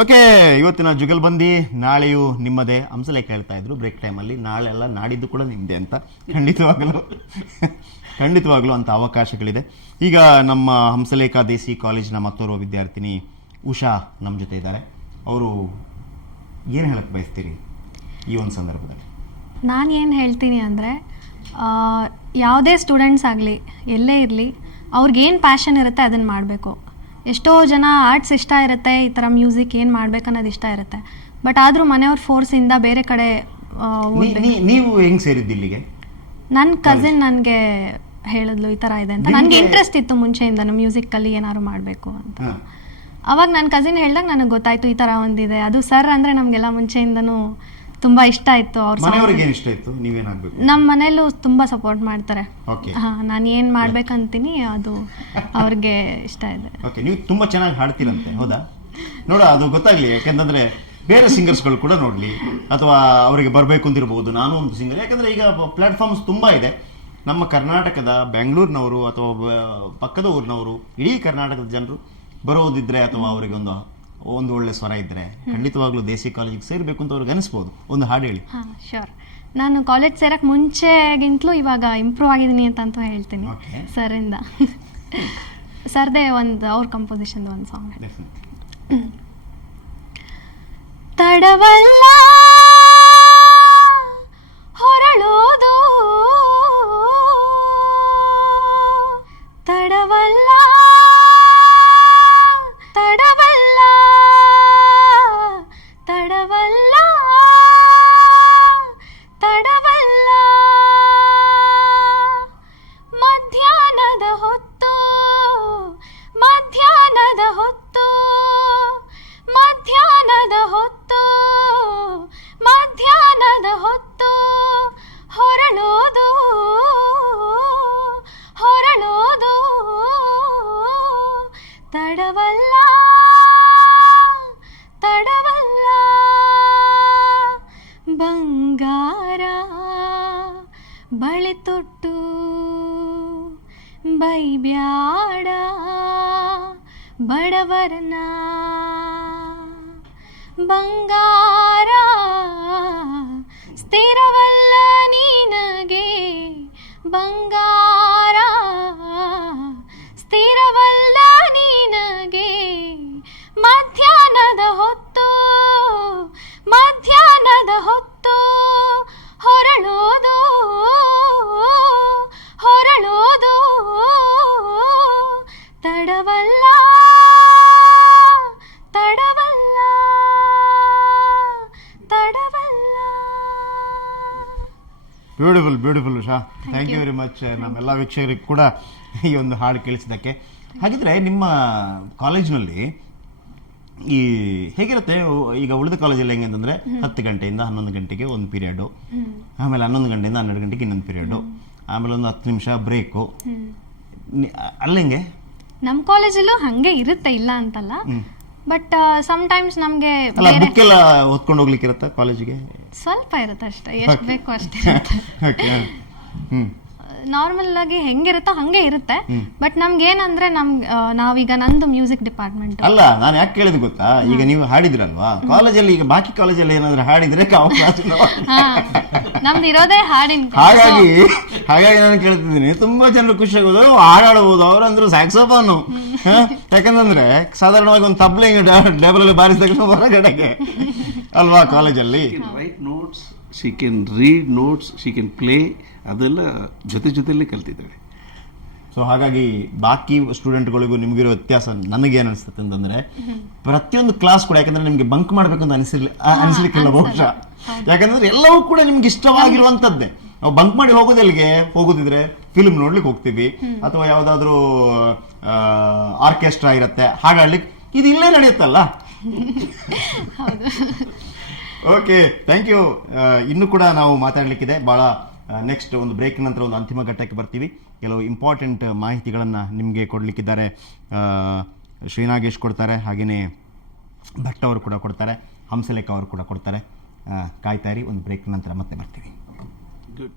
Okay, ಇವತ್ತಿನ ಜುಗಲ್ಬಂದಿ ನಾಳೆಯೂ ನಿಮ್ಮದೇ. ಹಂಸಲೇಖ ಹೇಳ್ತಾ ಇದ್ರು ಬ್ರೇಕ್ ಟೈಮಲ್ಲಿ, ನಾಳೆ ಎಲ್ಲ ನಾಡಿದ್ದು ಕೂಡ ನಿಮ್ಮದೇ ಅಂತ. ಖಂಡಿತವಾಗಲೂ ಅಂತ ಅವಕಾಶಗಳಿದೆ. ಈಗ ನಮ್ಮ ಹಂಸಲೇಖ ದೇಸಿ ಕಾಲೇಜಿನ ಮತ್ತೋರ್ವ ವಿದ್ಯಾರ್ಥಿನಿ ಉಷಾ ನಮ್ಮ ಜೊತೆ ಇದ್ದಾರೆ. ಅವರು ಏನು ಹೇಳಕ್ಕೆ ಬಯಸ್ತೀರಿ ಈ ಒಂದು ಸಂದರ್ಭದಲ್ಲಿ? ನಾನು ಏನು ಹೇಳ್ತೀನಿ ಅಂದರೆ, ಯಾವುದೇ ಸ್ಟೂಡೆಂಟ್ಸ್ ಆಗಲಿ, ಎಲ್ಲೇ ಇರಲಿ, ಅವ್ರಿಗೇನು ಪ್ಯಾಷನ್ ಇರುತ್ತೆ ಅದನ್ನು ಮಾಡಬೇಕು. ಎಷ್ಟೋ ಜನ ಆರ್ಟ್ಸ್ ಇಷ್ಟ ಇರುತ್ತೆ, ಈ ಥರ ಮ್ಯೂಸಿಕ್ ಏನು ಮಾಡ್ಬೇಕನ್ನೋದು ಇಷ್ಟ ಇರುತ್ತೆ, ಬಟ್ ಆದರೂ ಮನೆಯವ್ರ ಫೋರ್ಸಿಂದ ಬೇರೆ ಕಡೆ ನೀವು ಹೆಂಗೆ ಸೇರಿದ್ದು ಇಲ್ಲಿಗೆ? ನನ್ನ ಕಸಿನ್ ನನಗೆ ಹೇಳಿದ್ಲು ಈ ಥರ ಇದೆ ಅಂತ. ನನಗೆ ಇಂಟ್ರೆಸ್ಟ್ ಇತ್ತು ಮುಂಚೆಯಿಂದನೂ ಮ್ಯೂಸಿಕಲ್ಲಿ ಏನಾದ್ರು ಮಾಡಬೇಕು ಅಂತ. ಅವಾಗ ನನ್ನ ಕಸಿನ್ ಹೇಳಿದಾಗ ನನಗೆ ಗೊತ್ತಾಯಿತು ಈ ಥರ ಒಂದಿದೆ. ಅದು ಸರ್ ಅಂದರೆ ನಮಗೆಲ್ಲ ಮುಂಚೆಯಿಂದನೂ ತುಂಬ ಇಷ್ಟ ಇತ್ತು. ನಮ್ಮ ಮನೇಲೂ ತುಂಬ ಸಪೋರ್ಟ್ ಮಾಡ್ತಾರೆ. ನಾನು ಏನು ಮಾಡ್ಬೇಕಂತೀನಿ ಅದು ಅವ್ರಿಗೆ ಇಷ್ಟ ಇದೆ. ನೀವು ತುಂಬ ಚೆನ್ನಾಗಿ ಹಾಡ್ತೀರಂತೆ, ಹೌದಾ? ನೋಡ, ಅದು ಗೊತ್ತಾಗ್ಲಿ, ಯಾಕಂತಂದ್ರೆ ಬೇರೆ ಸಿಂಗರ್ಸ್ಗಳು ಕೂಡ ನೋಡ್ಲಿ, ಅಥವಾ ಅವರಿಗೆ ಬರಬೇಕು ಅಂತಿರ್ಬೋದು. ನಾನು ಒಂದು ಸಿಂಗರ್, ಯಾಕಂದ್ರೆ ಈಗ ಪ್ಲಾಟ್ಫಾರ್ಮ್ಸ್ ತುಂಬಾ ಇದೆ. ನಮ್ಮ ಕರ್ನಾಟಕದ ಬೆಂಗಳೂರಿನವರು ಅಥವಾ ಪಕ್ಕದ ಊರಿನವರು, ಇಡೀ ಕರ್ನಾಟಕದ ಜನರು ಬರೋದಿದ್ರೆ, ಅಥವಾ ಅವರಿಗೆ ಒಂದು ಒಳ್ಳೆ ಸ್ವರ ಇದ್ರೆ ಖಂಡಿತವಾಗ್ಲೂ ದೇಸಿ ಕಾಲೇಜಿಗೆ ಸೇರ್ಬೇಕು ಅಂತ ಅವ್ರಿಗೆ ಅನಿಸ್ಬೋದು. ಒಂದು ಹಾಡು ಹೇಳಿ. ಶೋರ್. ನಾನು ಕಾಲೇಜ್ ಸೇರಕ್ಕೆ ಮುಂಚೆಗಿಂತಲೂ ಇವಾಗ ಇಂಪ್ರೂವ್ ಆಗಿದ್ದೀನಿ ಅಂತ ಹೇಳ್ತೀನಿ. ಸರಿಂದ ಸರ್ದೇ ಅವ್ರ ಕಂಪೋಸಿಷನ್ ಒಂದು ಸಾಂಗ್. ತಡವಲ್ಲ ಹೊರಳೋದು, ತಡವಲ್ಲ ತಡವಲ್ಲ ತಡವಲ್ಲ ತಡವಲ್ಲ, ಮಧ್ಯಾಹ್ನದ ಹೊತ್ತು ಮಧ್ಯಾಹ್ನದ ಹೊತ್ತು ಮಧ್ಯಾಹ್ನದ ಹೊತ್ತು ಮಧ್ಯಾಹ್ನದ ಹೊತ್ತು ಹೊರಳೋದು ಹೊರಳೋದು, ತಡವಲ್ಲ ತಡವಲ್ಲ, ಬಂಗಾರ ಬಳೆ ತೊಟ್ಟು ಬೈಬ್ಯಾಡ ಬಡವರನ, ಬಂಗಾರ ಸ್ಥಿರವಲ್ಲ ನಿನಗೆ, ಬಂಗಾರ ಸ್ಥಿರವಲ್ಲ ನಿನಗೆ, ಮಧ್ಯಾಹ್ನದ ಹೊತ್ತು ಮಧ್ಯಾಹ್ನದ ಹೊತ್ತು ಹೊರಳೋದು ಹೊರಳೋದು, ತಡವಲ್ಲ ತಡವಲ್ಲ ತಡವಲ್ಲ. Beautiful Usha, thank you very much. ನಮ್ಮೆಲ್ಲ ವೀಕ್ಷಕರಿಗೆ ಕೂಡ ಈ ಒಂದು ಹಾಡು ಕೇಳಿಸಿದ್ದಕ್ಕೆ. ಹಾಗಿದ್ರೆ ನಿಮ್ಮ ಕಾಲೇಜಿನಲ್ಲಿ ಈ ಹೇಗಿರುತ್ತೆ? ಈಗ ಉಳಿದ ಕಾಲೇಜಲ್ಲಿ ಹೆಂಗೆ ಅಂತಂದ್ರೆ 10 ಗಂಟೆಯಿಂದ 11 ಗಂಟೆಗೆ ಒಂದು ಪೀರಿಯಡು, ಆಮೇಲೆ 11 ಗಂಟೆಯಿಂದ 12 ಗಂಟೆಗೆ ಇನ್ನೊಂದು ಪೀರಿಯಡು, ಆಮೇಲೆ ಒಂದು 10 ನಿಮಿಷ ಬ್ರೇಕು. ಅಲ್ಲಿಂಗೆ ನಮ್ಮ ಕಾಲೇಜಲ್ಲೂ ಹಂಗೆ ಇರುತ್ತೆ, ಇಲ್ಲ ಅಂತಲ್ಲ. ಬಟ್ ಸಮ್ಟೈಮ್ಸ್ ನಮಗೆ ಬುಕ್ ಎಲ್ಲ ಓದ್ಕೊಂಡು ಹೋಗ್ಲಿಕ್ಕೆ ಇರುತ್ತಾ ಕಾಲೇಜಿಗೆ? ಸ್ವಲ್ಪ ಇರುತ್ತೆ ಅಷ್ಟೇ, ಎಷ್ಟು ಬೇಕು ಅಷ್ಟೇ. ನಾರ್ಮಲ್ ಆಗಿ ಹೆಂಗಿರುತ್ತೋ ಹಂಗೆ ಇರುತ್ತೆ. ಬಟ್ ನಮ್ಗೇನಂದ್ರೆ ನಾವೀಗ ನಂದು ಮ್ಯೂಸಿಕ್ ಡಿಪಾರ್ಟ್ಮೆಂಟ್ ಅಲ್ಲ. ನಾನು ಯಾಕೆ ಕೇಳಿದ್ ಗೊತ್ತಾ, ಈಗ ನೀವು ಹಾಡಿದ್ರಲ್ವಾ ಕಾಲೇಜಲ್ಲಿ, ಈಗ ಬಾಕಿ ಕಾಲೇಜಲ್ಲಿ ಏನಾದ್ರು ಹಾಡಿದ್ರೆ ನಮ್ದು ಇರೋದೇ ಹಾಡಿನ. ಹಾಗಾಗಿ ನಾನು ಕೇಳ್ತಿದ್ದೀನಿ, ತುಂಬಾ ಜನರು ಖುಷಿ ಆಗೋದು ಹಾಡಾಡಬಹುದು. ಅವ್ರಂದ್ರು ಸ್ಯಾಕ್ಸೋಫೋನು, ಯಾಕಂತಂದ್ರೆ ಸಾಧಾರಣವಾಗಿ ಒಂದು ತಬ್ಲೆ ಡೇಬಲ್ ಬಾರಿಸಿದ ತಕ್ಷಣ ಹೊರಗಡೆಗೆ ಅಲ್ವಾ ಕಾಲೇಜಲ್ಲಿ. Right notes, she can read notes, she can play, ಅದೆಲ್ಲ ಜೊತೆಲೇ ಕಲ್ತಿದ್ದಾಳೆ. ಸೊ ಹಾಗಾಗಿ ಬಾಕಿ ಸ್ಟೂಡೆಂಟ್ಗಳಿಗೂ ನಿಮ್ಗಿರೋ ವ್ಯತ್ಯಾಸ ನನಗೇನು ಅನಿಸ್ತದೆ ಅಂತಂದ್ರೆ, ಪ್ರತಿಯೊಂದು ಕ್ಲಾಸ್ ಕೂಡ, ಯಾಕಂದ್ರೆ ನಿಮ್ಗೆ ಬಂಕ್ ಮಾಡ್ಬೇಕು ಅಂತ ಅನಿಸ್ಲಿಕ್ಕಿಲ್ಲ ಬಹುಶಃ. ಯಾಕಂದ್ರೆ ಎಲ್ಲವೂ ಕೂಡ ನಿಮ್ಗೆ ಇಷ್ಟವಾಗಿರುವಂತದ್ದೇ. ನಾವು ಬಂಕ್ ಮಾಡಿ ಹೋಗೋದೆಲ್ಲಿಗೆ ಹೋಗೋದಿದ್ರೆ ಫಿಲ್ಮ್ ನೋಡ್ಲಿಕ್ಕೆ ಹೋಗ್ತೀವಿ, ಅಥವಾ ಯಾವ್ದಾದ್ರು ಆರ್ಕೆಸ್ಟ್ರಾ ಇರುತ್ತೆ ಹಾಡಾಡ್ಲಿಕ್ಕೆ, ಇದು ಇಲ್ಲೇ ನಡೆಯುತ್ತಲ್ಲ. Okay, thank you. ಇನ್ನು ಕೂಡ ನಾವು ಮಾತಾಡ್ಲಿಕ್ಕಿದೆ ಬಹಳ. ನೆಕ್ಸ್ಟ್ ಒಂದು ಬ್ರೇಕ್ ನಂತರ ಒಂದು ಅಂತಿಮ ಘಟ್ಟಕ್ಕೆ ಬರ್ತೀವಿ. ಕೆಲವು ಇಂಪಾರ್ಟೆಂಟ್ ಮಾಹಿತಿಗಳನ್ನು ನಿಮಗೆ ಕೊಡಲಿಕ್ಕಿದ್ದಾರೆ. ಶ್ರೀನಾಗೇಶ್ ಕೊಡ್ತಾರೆ, ಹಾಗೆಯೇ ಭಟ್ ಅವರು ಕೂಡ ಕೊಡ್ತಾರೆ, ಹಂಸಲೇಖ ಅವರು ಕೂಡ ಕೊಡ್ತಾರೆ. ಕಾಯ್ತಾ ಇರಿ, ಒಂದು ಬ್ರೇಕ್ ನಂತರ ಮತ್ತೆ ಬರ್ತೀವಿ. ಗುಡ್.